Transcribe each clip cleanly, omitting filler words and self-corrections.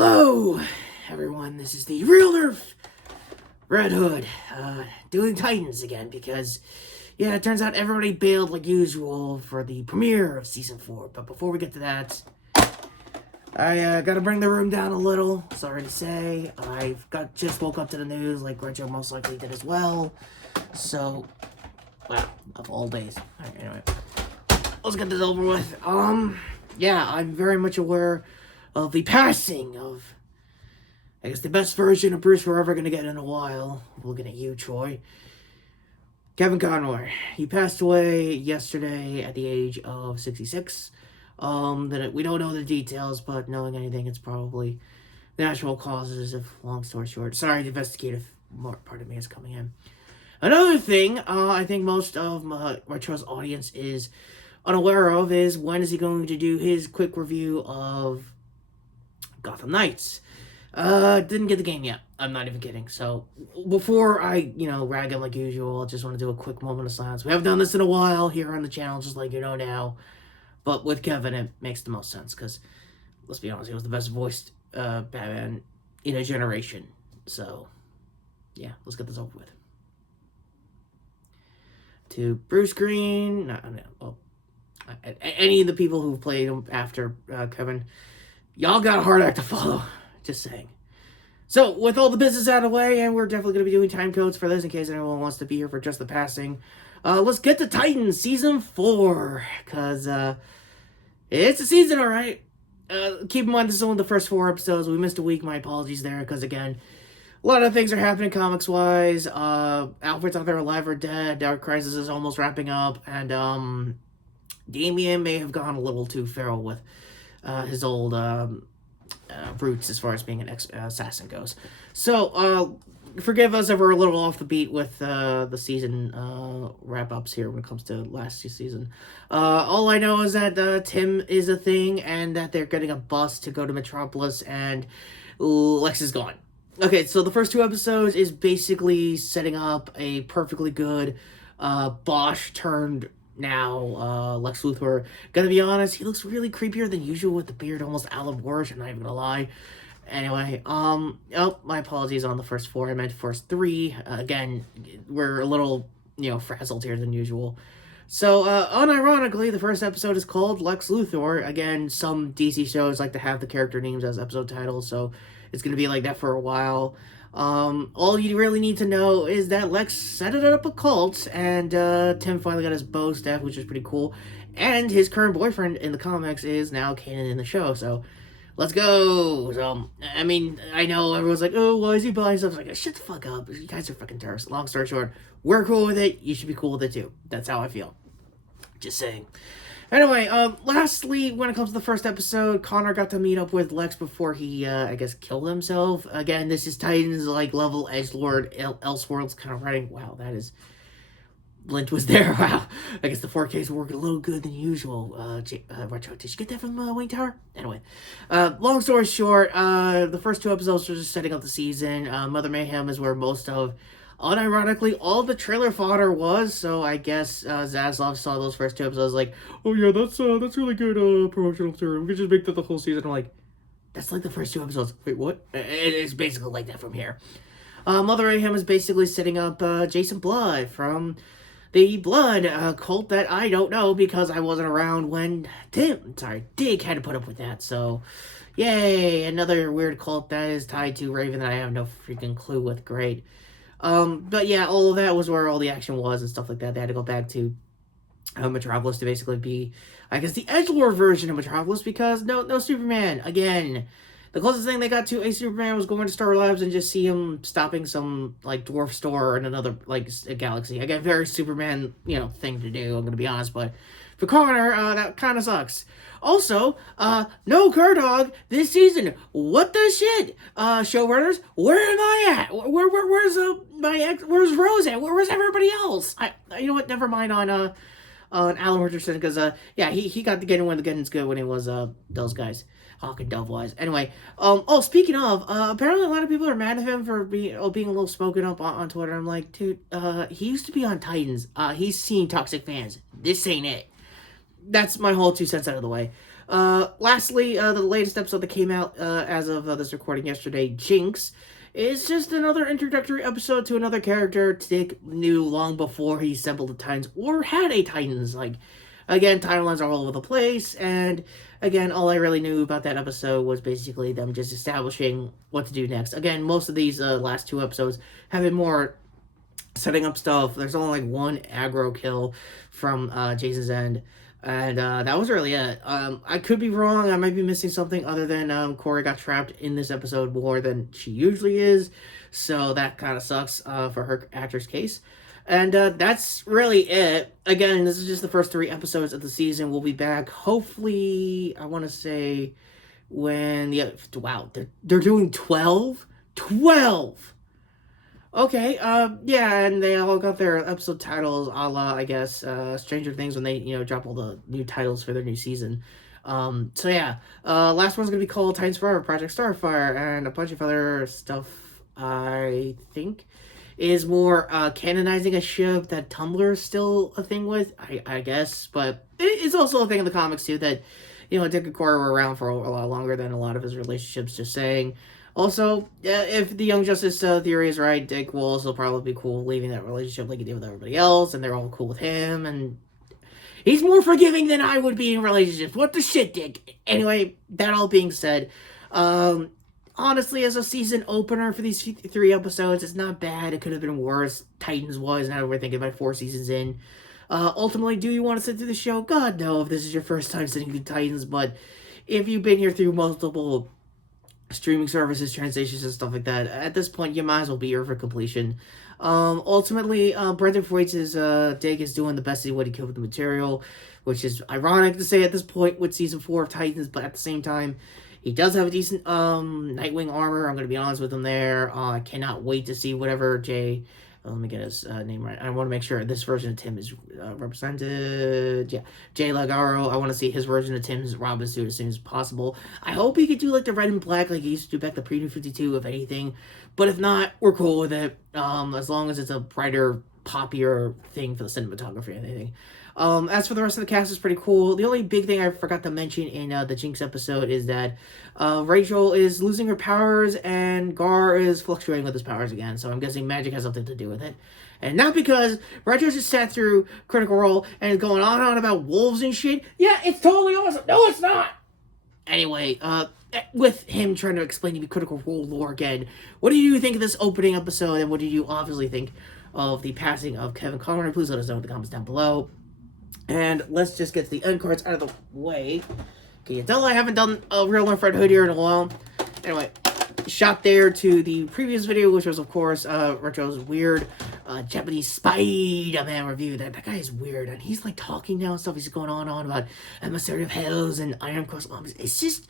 Hello, everyone. This is the real Nerf Red Hood, doing Titans again because, yeah, it turns out everybody bailed like usual for the premiere of Season 4. But before we get to that, I gotta bring the room down a little. Sorry to say, just woke up to the news like Retro most likely did as well. So, wow, of all days. Alright, anyway, let's get this over with. Yeah, I'm very much aware of the passing of, I guess, the best version of Bruce we're ever going to get in a while. Looking at you, Troy. Kevin Conroy. He passed away yesterday at the age of 66. We don't know the details, but knowing anything, it's probably natural causes, if long story short. Sorry, the investigative part of me is coming in. Another thing I think most of my Retro's audience is unaware of is when is he going to do his quick review of Gotham Knights. Didn't get the game yet. I'm not even kidding. So, before I, rag him like usual, I just want to do a quick moment of silence. We haven't done this in a while here on the channel, just like you know now. But with Kevin, it makes the most sense, because, let's be honest, he was the best voiced Batman in a generation. So, yeah, let's get this over with. To Bruce Green, any of the people who've played him after Kevin, y'all got a hard act to follow. Just saying. So, with all the business out of the way, and we're definitely going to be doing time codes for this in case anyone wants to be here for just the passing, let's get to Titans Season 4, because it's a season, alright. Keep in mind, this is only the first 4 episodes. We missed a week. My apologies there, because, again, a lot of things are happening comics-wise. Alfred's either alive or dead. Dark Crisis is almost wrapping up, and Damian may have gone a little too feral with his old roots as far as being an assassin goes. So, forgive us if we're a little off the beat with the season wrap-ups here when it comes to last season. All I know is that Tim is a thing, and that they're getting a bus to go to Metropolis, and Lex is gone. Okay, so the first 2 episodes is basically setting up a perfectly good Bosch turned now Lex Luthor. Gotta be honest, he looks really creepier than usual with the beard, almost Alan Moore-ish, I'm not even gonna lie. Anyway, my apologies on the first 4, I meant first 3. Again, we're a little, frazzled here than usual. So, unironically, the first episode is called Lex Luthor. Again, some DC shows like to have the character names as episode titles, so it's gonna be like that for a while. All you really need to know is that Lex set it up a cult, and Tim finally got his bow staff, which is pretty cool. And his current boyfriend in the comics is now Kanan in the show, so let's go. So, I mean, I know everyone's like, oh, why is he buying stuff? It's like, shut the fuck up. You guys are fucking terrorists. Long story short, we're cool with it. You should be cool with it too. That's how I feel. Just saying. Anyway, lastly, when it comes to the first episode, Connor got to meet up with Lex before he, I guess, killed himself. Again, this is Titans, level edgelord, Elseworlds kind of writing. Wow, that is... Lint was there. Wow. I guess the 4Ks were working a little good than usual. Retro, did you get that from Wayne Tower? Anyway, long story short, the first 2 episodes were just setting up the season. Mother Mayhem is where most of... Unironically, all the trailer fodder was, so I guess Zaslav saw those first 2 episodes like, oh yeah, that's really good promotional material. We could just make that the whole season. I'm like, that's like the first 2 episodes. Wait, what? It's basically like that from here. Mother Mayhem is basically setting up Jason Blood from the Blood cult that I don't know because I wasn't around when Dig had to put up with that, so... Yay, another weird cult that is tied to Raven that I have no freaking clue with. Great. But yeah, all of that was where all the action was and stuff like that. They had to go back to Metropolis to basically be, I guess, the edgelord version of Metropolis because no Superman. Again, the closest thing they got to a Superman was going to Star Labs and just see him stopping some, dwarf store in another, a galaxy. Again, very Superman, thing to do, I'm gonna be honest, but for Connor, that kind of sucks. Also, no Curdog this season. What the shit? Showrunners, where am I at? Where's Rose at? Where's everybody else? You know what? Never mind on Alan Richardson, because, yeah, he got to get in when the getting's good when he was, those guys. Hawk and Dove-wise. Anyway, speaking of, apparently a lot of people are mad at him for being a little spoken up on Twitter. I'm like, dude, he used to be on Titans. He's seen toxic fans. This ain't it. That's my whole 2 cents out of the way. Lastly, the latest episode that came out as of this recording yesterday, Jinx, is just another introductory episode to another character Dick knew long before he assembled the Titans or had a Titans. Like, again, timelines are all over the place, and again, all I really knew about that episode was basically them just establishing what to do next. Again, most of these last two episodes have been more setting up stuff. There's only like one aggro kill from Jason's end. And that was really it. I could be wrong. I might be missing something other than Corey got trapped in this episode more than she usually is. So that kind of sucks for her actor's case. And that's really it. Again, this is just the first 3 episodes of the season. We'll be back, hopefully, I want to say, when wow, they're doing 12? 12! Okay, yeah, and they all got their episode titles a la, I guess, Stranger Things when they, drop all the new titles for their new season. So yeah, last one's gonna be called Titans Forever, Project Starfire, and a bunch of other stuff, I think, is more, canonizing a ship that Tumblr is still a thing with, I guess, but it's also a thing in the comics, too, that, Dick and Corey were around for a lot longer than a lot of his relationships, just saying. Also, if the Young Justice theory is right, Dick will also probably be cool leaving that relationship like he did with everybody else, and they're all cool with him, and he's more forgiving than I would be in relationships. What the shit, Dick? Anyway, that all being said, honestly, as a season opener for these 3 episodes, it's not bad. It could have been worse. Titans was, now we're thinking about 4 seasons in. Ultimately, do you want to sit through the show? God, no, if this is your first time sitting through Titans, but if you've been here through multiple streaming services, translations, and stuff like that, at this point, you might as well be here for completion. Ultimately, Brendan Fraitz's Dick is doing the best he what he could with the material, which is ironic to say at this point with season 4 of Titans, but at the same time, he does have a decent Nightwing armor. I'm going to be honest with him there. I cannot wait to see whatever let me get his name right. I want to make sure this version of Tim is represented. Yeah, Jay Lagaro. I want to see his version of Tim's Robin suit as soon as possible. I hope he could do like the red and black like he used to do back the pre-New 52, if anything. But if not, we're cool with it. As long as it's a brighter, poppier thing for the cinematography and anything. As for the rest of the cast, is pretty cool. The only big thing I forgot to mention in the Jinx episode is that Rachel is losing her powers and Gar is fluctuating with his powers again. So I'm guessing magic has something to do with it. And not because Rachel just sat through Critical Role and is going on and on about wolves and shit. Yeah, it's totally awesome. No, it's not. Anyway, with him trying to explain to me Critical Role lore again, what do you think of this opening episode, and what do you obviously think of the passing of Kevin Conroy? Please let us know in the comments down below. And let's just get the end cards out of the way. Can you tell I haven't done a real Nerf Red Hood here in a while? Anyway, shot there to the previous video, which was, of course, Retro's weird Japanese Spider-Man review. That guy is weird, and he's, like, talking now and stuff. He's going on about Emissary of Hells and Iron Cross Arms. It's just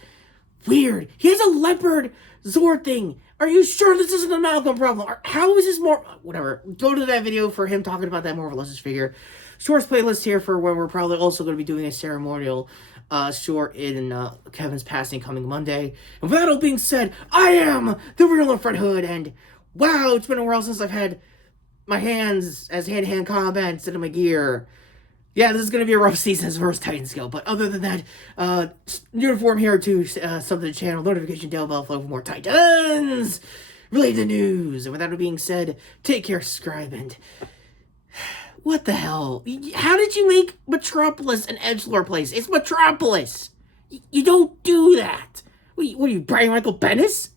weird. He has a leopard Zord thing. Are you sure this isn't an amalgam problem? Or how is this more... Whatever. Go to that video for him talking about that more or less figure. Shorts playlist here for when we're probably also going to be doing a ceremonial short in Kevin's passing coming Monday. And with that all being said, I am the real Fred Hood, and wow, it's been a while since I've had my hands as hand-to-hand combat instead of my gear. Yeah, this is going to be a rough season as far as Titans go, but other than that, uniform here to sub to the channel, notification bell for more Titans related news. And with that being said, take care, subscribe, and... What the hell? How did you make Metropolis an edgelord place? It's Metropolis! You don't do that! What are you, Brian Michael Bendis?